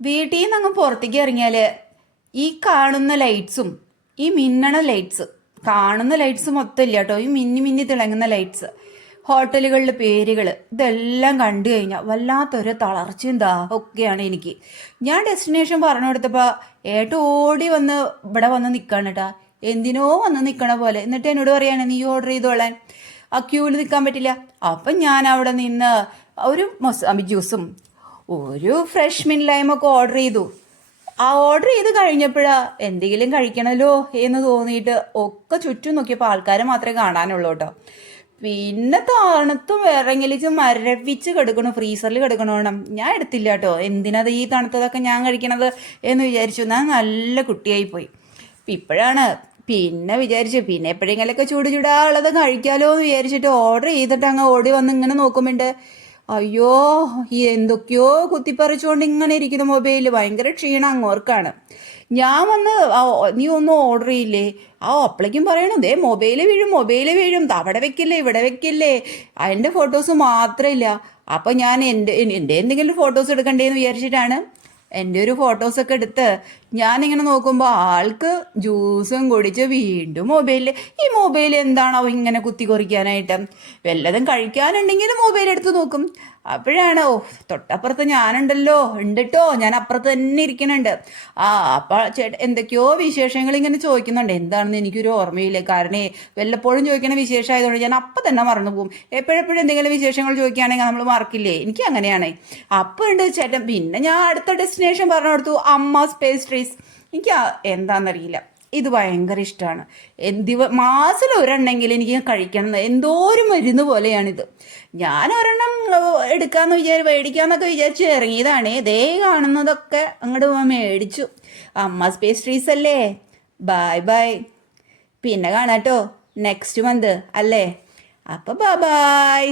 വീട്ടിൽ നിന്ന് അങ്ങ് പുറത്തേക്ക് ഇറങ്ങിയാൽ ഈ കാണുന്ന ലൈറ്റ്സും ഈ മിന്നണ ലൈറ്റ്സ് കാണുന്ന ലൈറ്റ്സ് മൊത്തം ഇല്ല കേട്ടോ, ഈ മിന്നി മിന്നി തിളങ്ങുന്ന ലൈറ്റ്സ്, ഹോട്ടലുകളിലെ പേരുകൾ, ഇതെല്ലാം കണ്ടു കഴിഞ്ഞാൽ വല്ലാത്തൊരു തളർച്ചയും ദാഹമൊക്കെയാണ് എനിക്ക്. ഞാൻ ഡെസ്റ്റിനേഷൻ പറഞ്ഞു കൊടുത്തപ്പോൾ ഓടി വന്ന് ഇവിടെ വന്ന് നിൽക്കാണ് കേട്ടാ, എന്തിനോ വന്ന് നിൽക്കണ പോലെ. എന്നിട്ട് എന്നോട് പറയാണ് നീ ഓർഡർ ചെയ്തോളാൻ, ആ ക്യൂവിൽ നിൽക്കാൻ പറ്റില്ല. അപ്പം ഞാൻ അവിടെ നിന്ന് ഒരു മൊസാമ്പി ജ്യൂസും ഒരു ഫ്രഷ് മിൻ ലൈമൊക്കെ ഓർഡർ ചെയ്തു. ആ ഓർഡർ ചെയ്ത് കഴിഞ്ഞപ്പോഴാ എന്തെങ്കിലും കഴിക്കണമല്ലോ എന്ന് തോന്നിയിട്ട് ഒക്കെ ചുറ്റും നോക്കിയപ്പോൾ ആൾക്കാരെ മാത്രമേ കാണാനുള്ളൂ കേട്ടോ. പിന്നെ തണുത്തും വിറങ്ങലിച്ച് മരവിച്ച് കിടക്കണു, ഫ്രീസറിൽ കിടക്കണോണം. ഞാൻ എടുത്തില്ല കേട്ടോ, എന്തിനത് ഈ തണുത്തതൊക്കെ ഞാൻ കഴിക്കണത് എന്ന് വിചാരിച്ചു. ഞാൻ നല്ല കുട്ടിയായി പോയി. ഇപ്പോഴാണ് പിന്നെ വിചാരിച്ചു പിന്നെ എപ്പോഴെങ്കിലൊക്കെ ചൂട് ചൂടാനുള്ളത് കഴിക്കാമല്ലോ എന്ന് വിചാരിച്ചിട്ട് ഓർഡർ ചെയ്തിട്ട് അങ്ങ് ഓടി വന്ന് ഇങ്ങനെ നോക്കുമ്പോണ്ട് അയ്യോ എന്തൊക്കെയോ കുത്തിപ്പറിച്ചുകൊണ്ട് ഇങ്ങനെ ഇരിക്കുന്നു മൊബൈലിൽ. ഭയങ്കര ക്ഷീണം അങ്ങോർക്കാണ്. ഞാൻ വന്ന് നീ ഒന്നും ഓർഡർ ചെയ്യില്ലേ? അപ്പോഴേക്കും പറയണം ദേ മൊബൈൽ വീഴും, അവിടെ വെക്കില്ലേ ഇവിടെ വെക്കില്ലേ. അതിൻ്റെ ഫോട്ടോസ് മാത്രമില്ല. അപ്പം ഞാൻ എൻ്റെ എന്തെങ്കിലും ഫോട്ടോസ് എടുക്കണ്ടേന്ന് വിചാരിച്ചിട്ടാണ് എൻ്റെ ഒരു ഫോട്ടോസൊക്കെ എടുത്ത് ഞാനിങ്ങനെ നോക്കുമ്പോൾ ആൾക്ക് ജ്യൂസും കുടിച്ച് വീണ്ടും മൊബൈലിൽ. ഈ മൊബൈൽ എന്താണോ ഇങ്ങനെ കുത്തി കുറിക്കാനായിട്ട്? വല്ലതും കഴിക്കാനുണ്ടെങ്കിൽ മൊബൈൽ എടുത്ത് നോക്കും. അപ്പോഴാണ് തൊട്ടപ്പുറത്ത് ഞാനുണ്ടല്ലോ, ഉണ്ട് കേട്ടോ, ഞാൻ അപ്പുറത്ത് തന്നെ ഇരിക്കുന്നുണ്ട്. അപ്പം എന്തൊക്കെയോ വിശേഷങ്ങൾ ഇങ്ങനെ ചോദിക്കുന്നുണ്ട്. എന്താണെന്ന് എനിക്കൊരു ഓർമ്മയില്ല. കാരണം വല്ലപ്പോഴും ചോദിക്കണ വിശേഷമായതുകൊണ്ട് ഞാൻ അപ്പം തന്നെ മറന്നു പോകും. എപ്പോഴെപ്പോഴും എന്തെങ്കിലും വിശേഷങ്ങൾ ചോദിക്കുകയാണെങ്കിൽ നമ്മൾ മറക്കില്ലേ? എനിക്ക് അങ്ങനെയാണ്. അപ്പം ഉണ്ട് ചേട്ടൻ. പിന്നെ ഞാൻ അടുത്ത ഡെസ്റ്റിനേഷൻ പറഞ്ഞു കൊടുത്തു, അമ്മാസ് പേസ്ട്രീസ്. എനിക്ക് എന്താണെന്നറിയില്ല, ഇത് ഭയങ്കര ഇഷ്ടമാണ്. മാസത്തിൽ ഒരെണ്ണമെങ്കിൽ എനിക്ക് കഴിക്കണം. എന്തോ ഒരു മരുന്ന് പോലെയാണിത്. ഞാൻ ഒരെണ്ണം മേടിക്കാന്നൊക്കെ വിചാരിച്ച് ഇറങ്ങിയതാണേ. ദേ കാണുന്നതൊക്കെ അങ്ങോട്ട് മേടിച്ചു. അമ്മാസ് പേസ്ട്രീസ് അല്ലേ. ബൈ ബൈ, പിന്നെ കാണാട്ടോ നെക്സ്റ്റ് മന്ത് അല്ലേ. അപ്പം ബൈ.